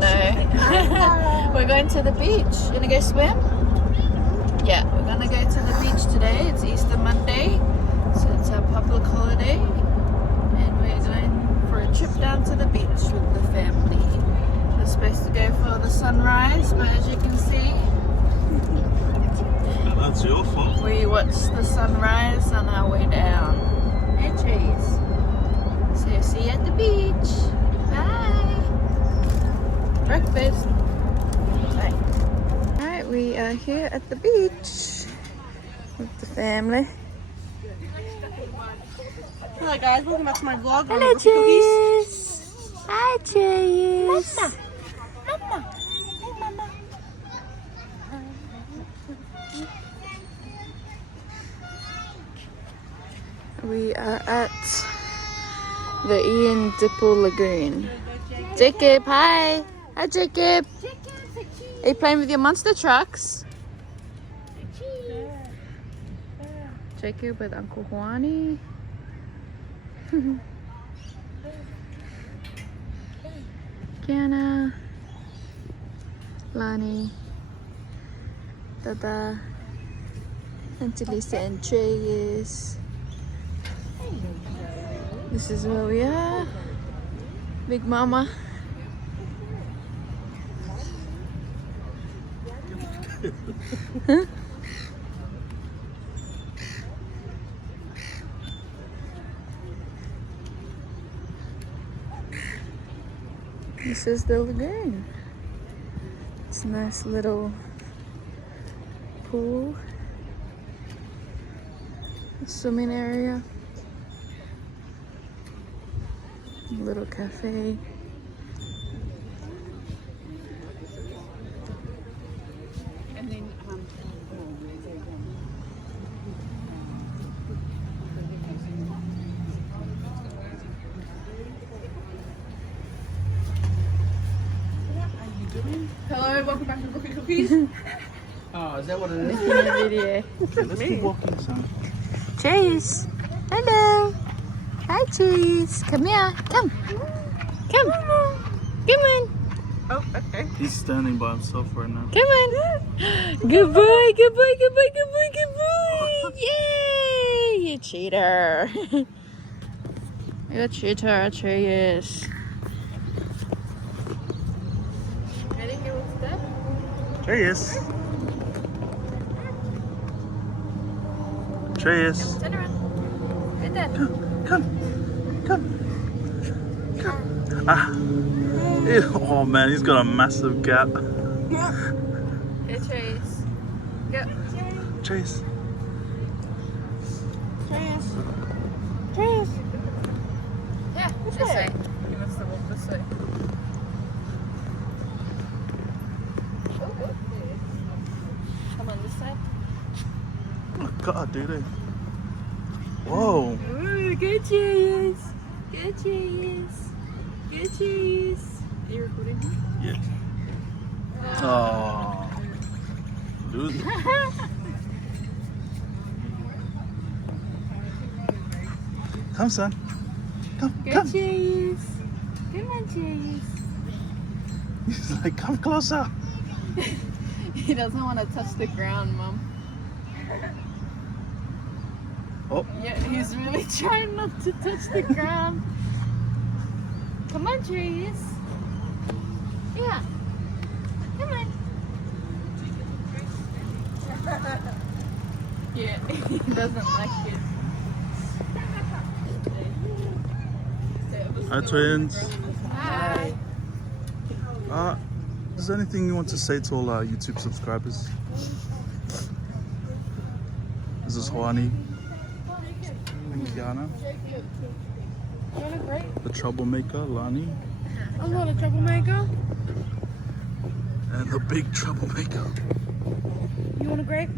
No. We're going to the beach. You gonna go swim? Yeah, we're gonna go to the beach today. It's Easter Monday, so it's our public holiday. And we're going for a trip down to the beach with the family. We're supposed to go for the sunrise, but as you can see, that's your fault. we watched the sunrise on our way down. Hey, trees. So see you at the beach. Bye. Breakfast. Bye. Alright, we are here at the beach with the family. Hello guys, welcome back to my vlog. Hello, Atreus. Hi, Atreus. Mama. Hey, Mama. We are at the Ian Dipple Lagoon. Jacob, hi. Hi, Jacob. Are you playing with your monster trucks? Jacob with Uncle Juani. Kiana, Lani, Dada, Auntie Lisa and Atreus. This is where we are. Big Mama. Huh? This is the lagoon. It's a nice little pool, a swimming area, a little cafe. Hello, welcome back to Cookie Cookies. Oh, is that what it is? Making a video. Okay, let's keep walking, son. Cheese. Hello. Hi, Cheese. Come here. Come. Come. Come on. Oh, okay. He's standing by himself right now. Come on. Good boy. Good boy. Good boy. Good boy. Good boy. Yay! You cheater. You cheater, Atreus. Atreus. Atreus. Turn around. Right there. Come. Ah. Oh man, he's got a massive gap. Atreus. Go. Atreus. Atreus. Yeah, this way. You must have walked this way. Come on, this side. Oh god, dude. Whoa. Ooh, good cheese. Good cheese. Good cheese. Are you recording him? Yeah. Oh. Dude. Come, son. Come. Good cheese. Come on, cheese. He's like, come closer. He doesn't want to touch the ground, Mum. Oh. Yeah, he's really trying not to touch the ground. Come on, trees. Yeah. Come on. Yeah, he doesn't like it. Hi, twins. Hi. Is there anything you want to say to all our YouTube subscribers? This is Juani and Kiana. You want a grape? The troublemaker, Lani. I'm not a troublemaker. And the big troublemaker. You want a grape?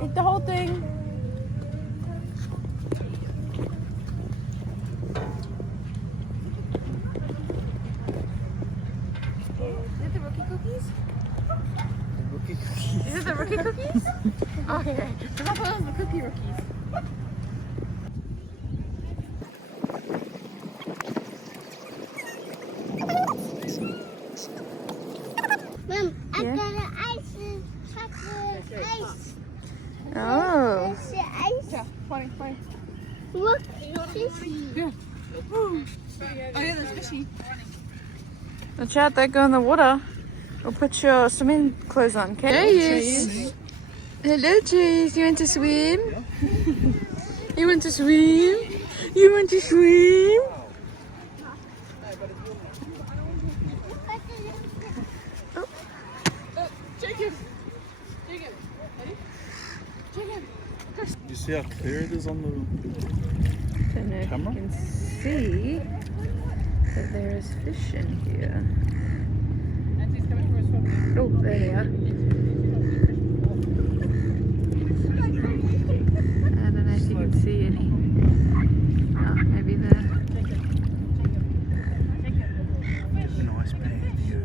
Eat the whole thing. Is it the rookie cookies? Okay. I thought it was the cookie rookies. Funny, funny. Look, fishy. Yeah. Oh yeah, there's fishy. Watch out, they go in the water. Or put your swimming clothes on, okay? Yes. Hello, Chase. You want to swim? You want to swim? You want to swim? Jacob. Jacob. Ready? Jacob. You see how clear it is on the Don't know if camera? you can see that there is fish in here. Auntie's coming for a swim now. Oh, there they are. I don't know if you can see any. Oh, maybe there. nice pan view.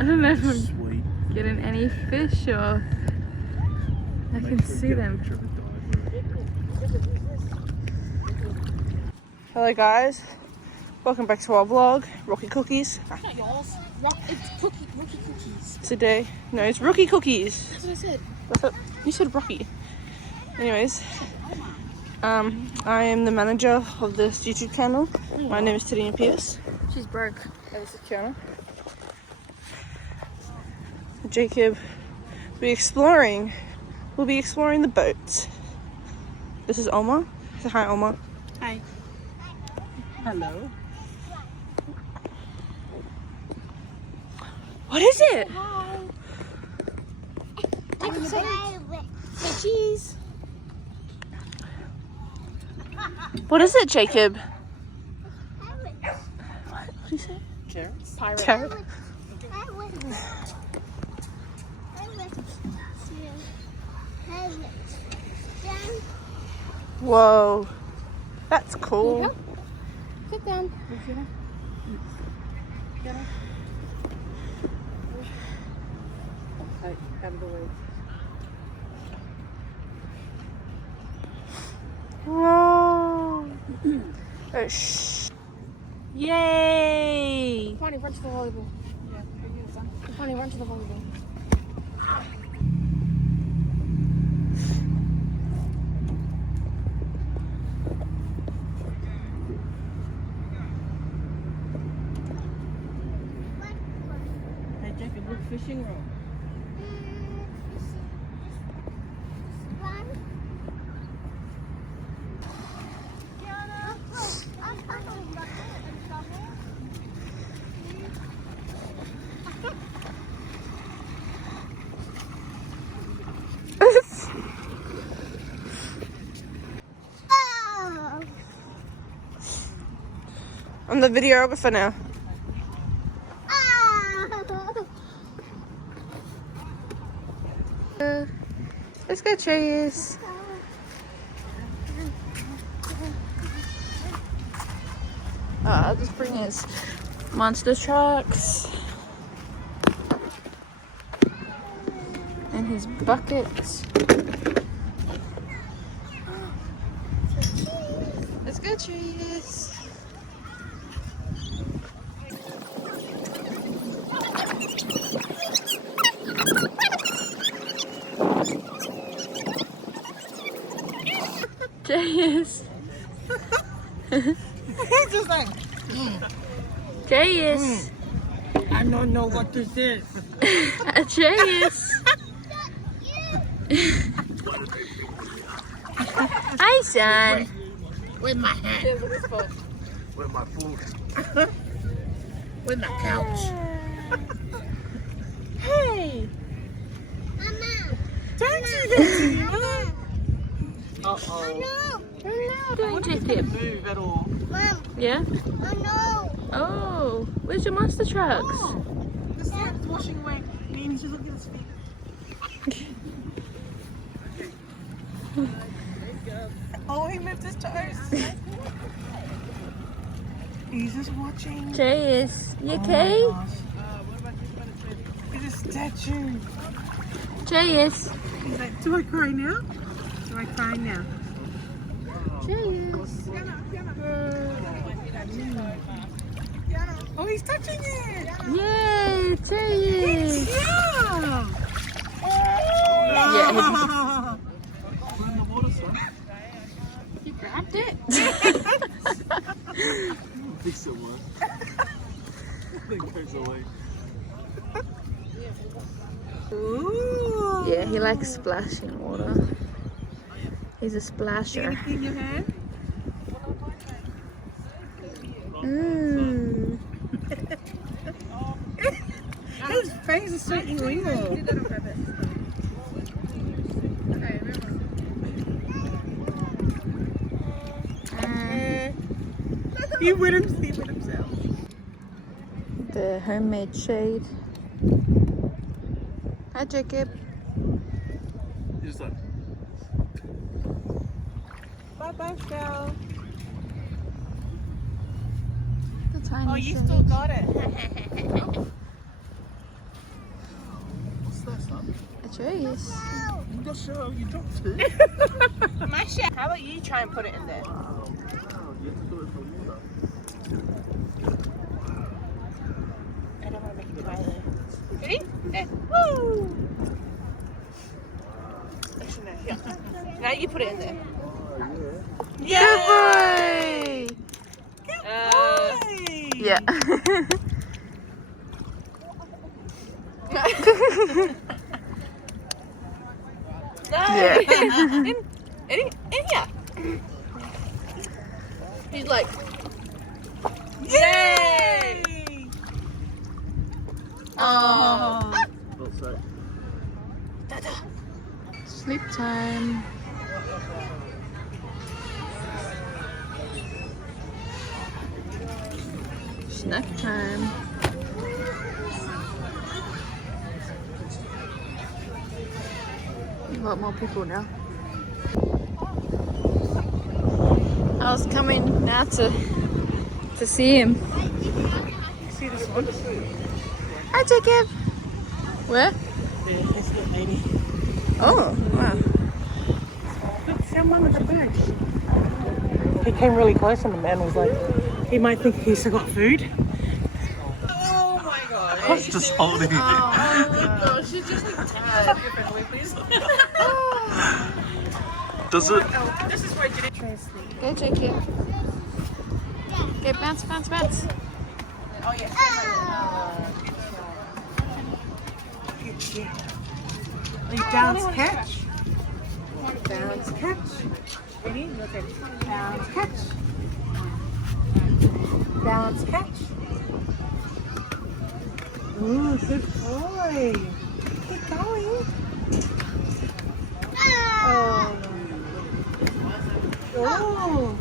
I don't know if I'm Sweet. getting any fish or I can see them. Hello guys, welcome back to our vlog, Rocky Cookies. Not y'all's. It's Rookie Cookies. Today, no, it's Rookie Cookies. That's what I said. That's what, you said Rocky. Anyways, I am the manager of this YouTube channel. My name is Atreus. She's broke. This is Kiana. Jacob will be exploring. We'll be exploring the boat. This is Oma. Say hi, Oma. Hi. Hello. What is it? Jacob, say Cheese. What is it, Jacob? What did you say? Carrots. Carrot. Whoa, that's cool. Sit down. Hey, out of the way. Whoa. Oh, shh. Yay. Funny, run to the volleyball. Yeah, Funny, run to the volleyball. Hey, Jacob, look, fishing rod. I'm the videographer now. Let's go, Chase. I'll just bring his monster trucks and his buckets. Let's go, Chase. Atreus. Just like, Atreus. I don't know what this is. Atreus. Hi, son. Where's my hat? Where's my food? Where's my couch? Hey. Don't you Uh-oh. Don't take it. Move at all. Yeah? Oh, where's your monster trucks? Oh, the sand's washing away. Means you look at his feet. Oh, he moved his toes. He's just watching. Chase, you okay? He's a statue. Chase. He's like, do I cry now? Do I cry now? Chase. Oh, he's touching it. Yay, Chase. Yeah. Yeah. We're in the water, son. decent one. Then goes away. Ooh. Yeah, he likes splashing water. He's a splasher. Anything in your hand? Mmm. His face is so illegal. He wet himself. The homemade shade. Hi, Jacob. Just like, Bye-bye, Phil. The tiny Oh, you shade. still got it. what's that, son? Atreus. You got show, you dropped it. My shit. How about you try and put it in there? Wow, you have to do it for water. I don't want to make it try there. Ready? Woo! Actually, no. Here. Now you put it in there. Good boy! Yeah. No. Yeah. in here. He's like, yay! Oh. Not so. Sleep time. Snack time. A lot more people now. I was coming now to see him. See this one? Hi, Jacob. Where? Yeah, this little lady. Oh, wow. Look, someone with the bird. He came really close and the man was like, he might think he's got food. Oh my god. I was just holding it. Oh my gosh, she's just like tired. Does it? This is where Jenny translates. Go, Jacob. Go, bounce, bounce, bounce. Oh yeah. Bounce catch. Bounce catch. Ready? Look at bounce catch. Bounce catch. Ooh, good boy. Keep going. Oh. Oh.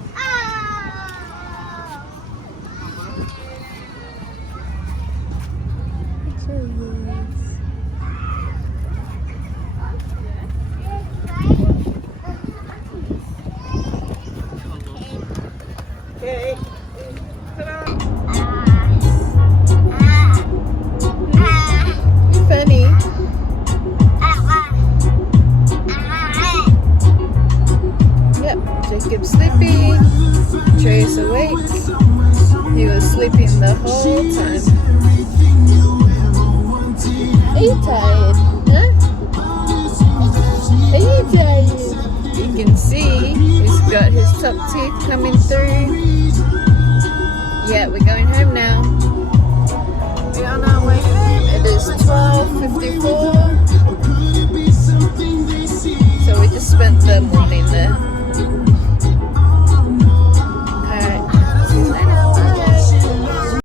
Okay. Funny. Yep, Jacob's sleeping. Trey's awake. He was sleeping the whole time. Are you tired? Huh? Are you tired? You can see he's got his top teeth coming through. Yeah, we're going home now. We're on our way home. It is 12:54. So we just spent the morning there.